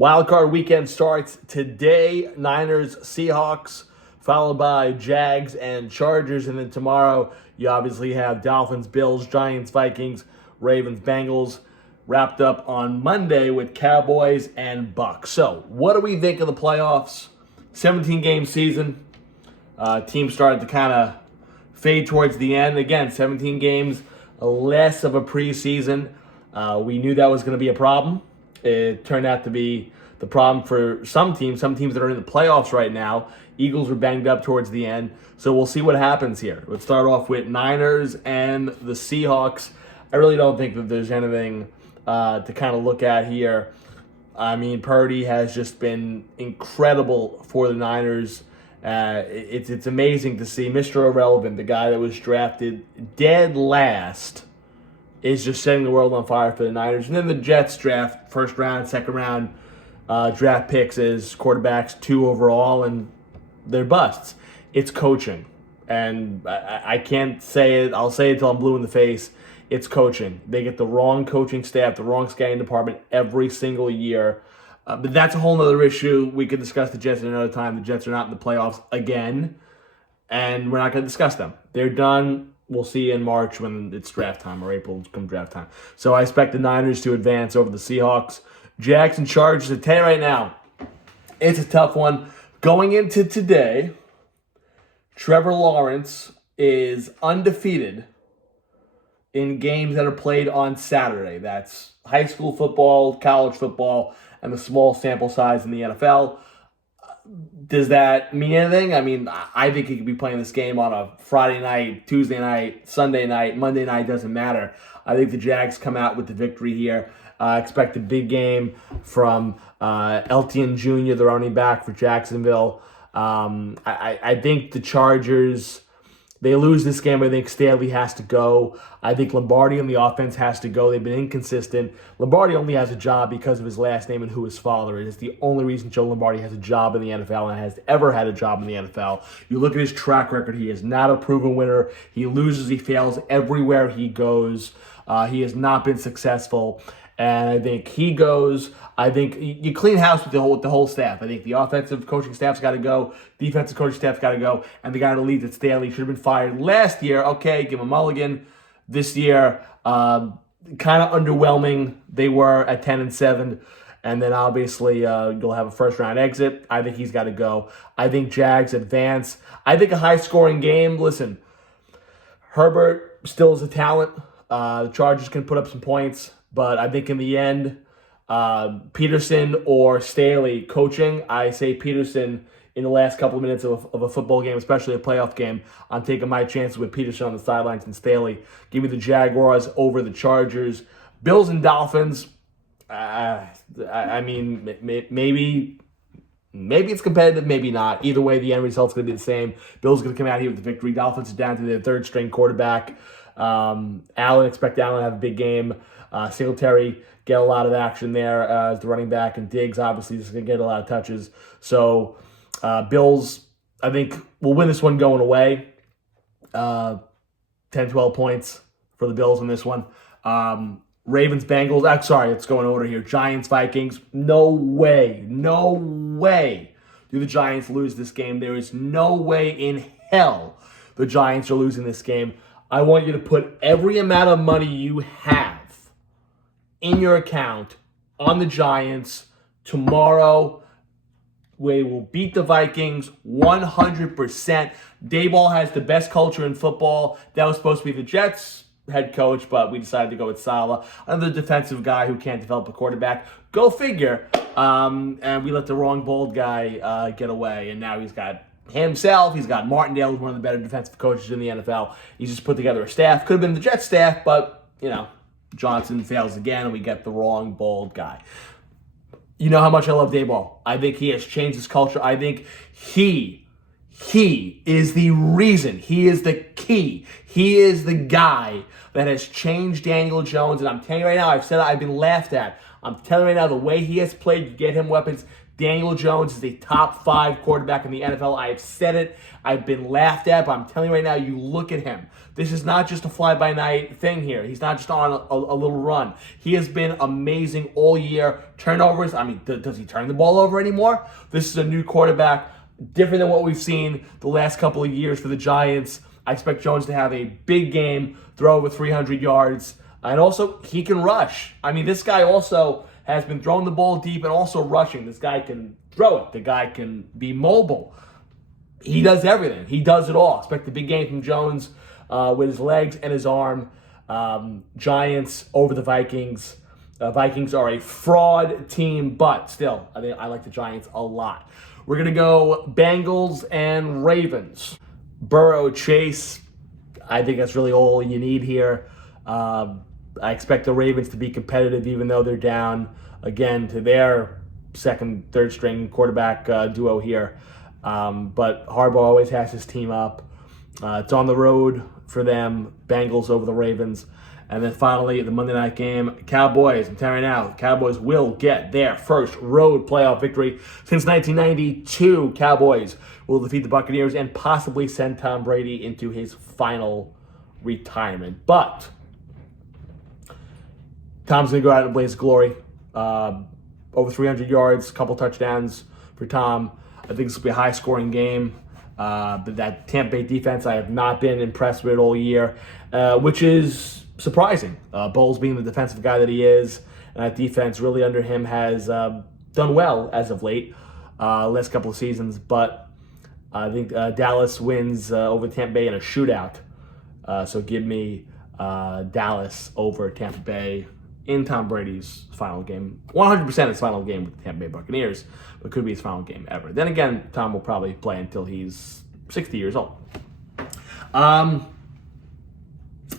Wildcard weekend starts today. Niners, Seahawks, followed by Jags and Chargers. And then tomorrow, you obviously have Dolphins, Bills, Giants, Vikings, Ravens, Bengals, wrapped up on Monday with Cowboys and Bucks. So, what do we think of the playoffs? 17-game season. Teams started to kind of fade towards the end. Again, 17 games, less of a preseason. We knew that was going to be a problem. It turned out to be the problem for some teams that are in the playoffs right now. Eagles were banged up towards the end. So we'll see what happens here. Let's start off with Niners and the Seahawks. I really don't think that there's anything to kind of look at here. I mean, Purdy has just been incredible for the Niners. It's amazing to see Mr. Irrelevant, the guy that was drafted dead last, is just setting the world on fire for the Niners. And then the Jets draft first round, second round draft picks as quarterbacks 2 overall, and they're busts. It's coaching. And I can't say it. I'll say it until I'm blue in the face. It's coaching. They get the wrong coaching staff, the wrong scouting department every single year. But that's a whole other issue. We could discuss the Jets at another time. The Jets are not in the playoffs again, and we're not going to discuss them. They're done. We'll see in March when it's draft time, or April come draft time. So I expect the Niners to advance over the Seahawks. Jags and Chargers, I tell you right now, it's a tough one. Going into today, Trevor Lawrence is undefeated in games that are played on Saturday. That's high school football, college football, and the small sample size in the NFL. Does that mean anything? I mean, I think he could be playing this game on a Friday night, Tuesday night, Sunday night, Monday night, doesn't matter. I think the Jags come out with the victory here. Expect a big game from Elton Jr., the running back for Jacksonville. I think the Chargers, they lose this game. I think Staley has to go. I think Lombardi on the offense has to go. They've been inconsistent. Lombardi only has a job because of his last name and who his father is. It's the only reason Joe Lombardi has a job in the NFL and has ever had a job in the NFL. You look at his track record. He is not a proven winner. He loses. He fails everywhere he goes. He has not been successful. And I think he goes. I think you clean house with the whole staff. I think the offensive coaching staff's got to go. Defensive coaching staff's got to go. And the guy that leads it, Staley, should have been fired last year. Okay, give him a mulligan. This year, kind of underwhelming. They were at 10-7. And then obviously you'll have a first-round exit. I think he's got to go. I think Jags advance. I think a high-scoring game. Listen, Herbert still is a talent. The Chargers can put up some points. But I think in the end, Peterson or Staley coaching, I say Peterson in the last couple of minutes of a football game, especially a playoff game. I'm taking my chances with Peterson on the sidelines and Staley. Give me the Jaguars over the Chargers. Bills and Dolphins, I mean, maybe it's competitive, maybe not. Either way, the end result's going to be the same. Bills going to come out here with the victory. Dolphins are down to their third-string quarterback. Expect Allen to have a big game. Singletary get a lot of action there as the running back, and Diggs obviously is going to get a lot of touches. So Bills, I think, will win this one going away. 10-12 points for the Bills in this one. Ravens, Bengals. It's going order here. Giants, Vikings. No way do the Giants lose this game. There is no way in hell the Giants are losing this game. I want you to put every amount of money you have in your account on the Giants tomorrow. We will beat the Vikings 100%. Daboll has the best culture in football. That was supposed to be the Jets head coach, but we decided to go with Saleh, another defensive guy who can't develop a quarterback. Go figure. And we let the wrong bold guy get away, and now he's got himself. He's got Martindale, who's one of the better defensive coaches in the NFL. He's just put together a staff. Could have been the Jets staff, but, Johnson fails again, and we get the wrong bold guy. You know how much I love Daboll. I think he has changed his culture. I think he is the reason. He is the key. He is the guy that has changed Daniel Jones. And I'm telling you right now, I've said it, I've been laughed at I'm telling you right now, the way he has played, you get him weapons. Daniel Jones is a top 5 quarterback in the NFL. I have said it. I've been laughed at, but I'm telling you right now, you look at him. This is not just a fly-by-night thing here. He's not just on a little run. He has been amazing all year. Turnovers, I mean, does he turn the ball over anymore? This is a new quarterback, different than what we've seen the last couple of years for the Giants. I expect Jones to have a big game, throw over 300 yards, and also he can rush. I mean, this guy also has been throwing the ball deep and also rushing. This guy can throw it. The guy can be mobile. He does everything. He does it all. Expect a big game from Jones with his legs and his arm. Giants over the Vikings. Vikings are a fraud team, but still, I like the Giants a lot. We're going to go Bengals and Ravens. Burrow, Chase, I think that's really all you need here. I expect the Ravens to be competitive even though they're down, again, to their second, third string quarterback duo here. But Harbaugh always has his team up. It's on the road for them. Bengals over the Ravens. And then finally, the Monday night game, Cowboys. I'm telling you now, the Cowboys will get their first road playoff victory since 1992. Cowboys will defeat the Buccaneers and possibly send Tom Brady into his final retirement. But Tom's going to go out and blaze glory. Over 300 yards, a couple touchdowns for Tom. I think this will be a high-scoring game. But that Tampa Bay defense, I have not been impressed with all year, which is surprising. Bowles being the defensive guy that he is, and that defense really under him has done well as of late, last couple of seasons. But I think Dallas wins over Tampa Bay in a shootout. So give me Dallas over Tampa Bay in Tom Brady's final game. 100% his final game with the Tampa Bay Buccaneers, but could be his final game ever. Then again, Tom will probably play until he's 60 years old.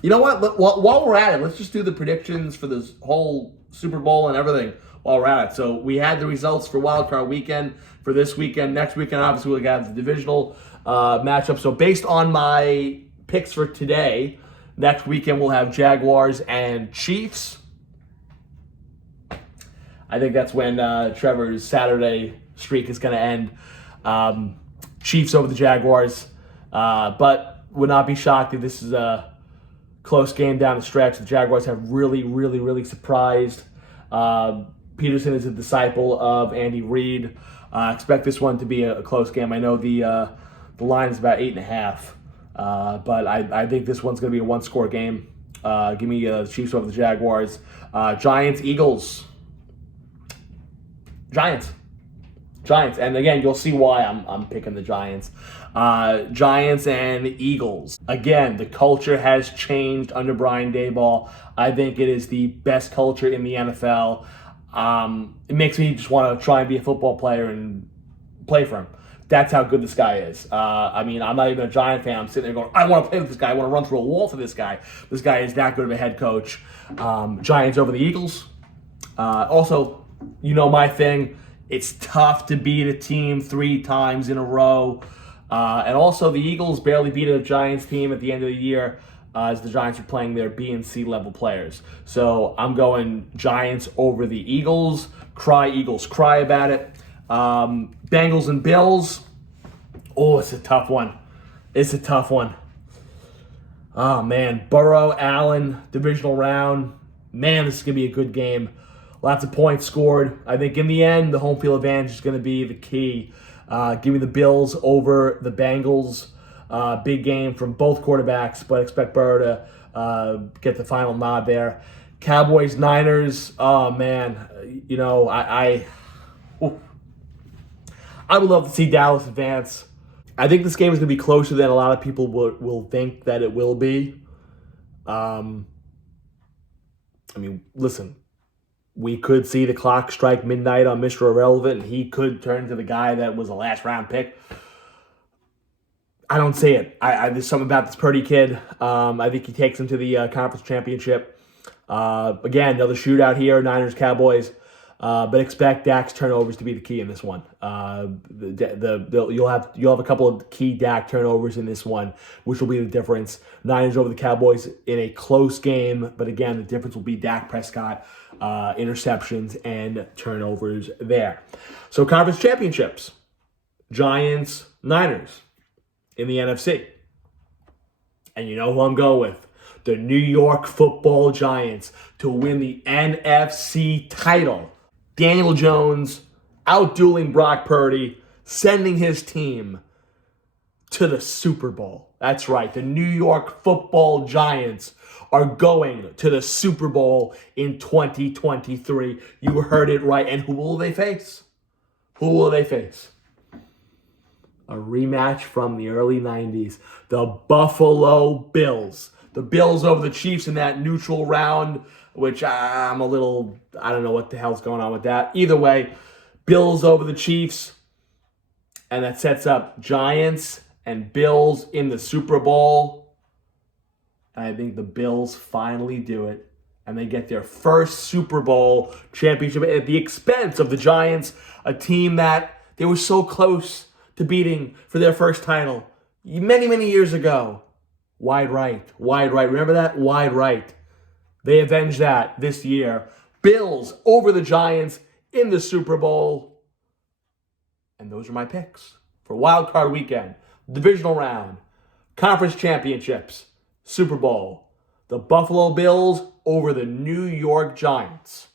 You know what? While we're at it, let's just do the predictions for this whole Super Bowl and everything while we're at it. So we had the results for Wild Card Weekend for this weekend. Next weekend, obviously, we'll have the divisional matchup. So based on my picks for today, next weekend we'll have Jaguars and Chiefs. I think that's when Trevor's Saturday streak is going to end. Chiefs over the Jaguars. But would not be shocked if this is a close game down the stretch. The Jaguars have really surprised. Peterson is a disciple of Andy Reid. Expect this one to be a close game. I know the line is about 8.5. But I think this one's going to be a one-score game. Give me the Chiefs over the Jaguars. Giants, Eagles. Giants. And again, you'll see why I'm picking the Giants. Giants and Eagles. Again, the culture has changed under Brian Daboll. I think it is the best culture in the NFL. It makes me just want to try and be a football player and play for him. That's how good this guy is. I mean, I'm not even a Giant fan. I'm sitting there going, I want to play with this guy. I want to run through a wall for this guy. This guy is that good of a head coach. Giants over the Eagles. Also, you know my thing. It's tough to beat a team 3 times in a row. And also, the Eagles barely beat a Giants team at the end of the year as the Giants are playing their B and C level players. So I'm going Giants over the Eagles. Cry, Eagles, cry about it. Bengals and Bills. Oh, it's a tough one. Oh, man. Burrow, Allen, divisional round. Man, this is going to be a good game. Lots of points scored. I think in the end, the home field advantage is going to be the key. Give me the Bills over the Bengals. Big game from both quarterbacks, but expect Burrow to get the final nod there. Cowboys, Niners. Oh, man. You know, I would love to see Dallas advance. I think this game is going to be closer than a lot of people will think that it will be. I mean, listen. We could see the clock strike midnight on Mr. Irrelevant, and he could turn to the guy that was a last-round pick. I don't see it. There's something about this Purdy kid. I think he takes him to the conference championship. Again, another shootout here, Niners-Cowboys. But expect Dak's turnovers to be the key in this one. You'll have a couple of key Dak turnovers in this one, which will be the difference. Niners over the Cowboys in a close game, but again, the difference will be Dak Prescott. interceptions and turnovers there. So conference championships, Giants, Niners in the NFC. And you know who I'm going with? The New York Football Giants to win the NFC title. Daniel Jones outdueling Brock Purdy, sending his team to the Super Bowl. That's right. The New York Football Giants are going to the Super Bowl in 2023. You heard it right. And who will they face? Who will they face? A rematch from the early 90s. The Buffalo Bills. The Bills over the Chiefs in that neutral round, which I don't know what the hell's going on with that. Either way, Bills over the Chiefs. And that sets up Giants and Bills in the Super Bowl. And I think the Bills finally do it. And they get their first Super Bowl championship at the expense of the Giants, a team that they were so close to beating for their first title many, many years ago. Wide right. Remember that? Wide right. They avenged that this year. Bills over the Giants in the Super Bowl. And those are my picks for Wild Card Weekend, Divisional Round, Conference Championships, Super Bowl. The Buffalo Bills over the New York Giants.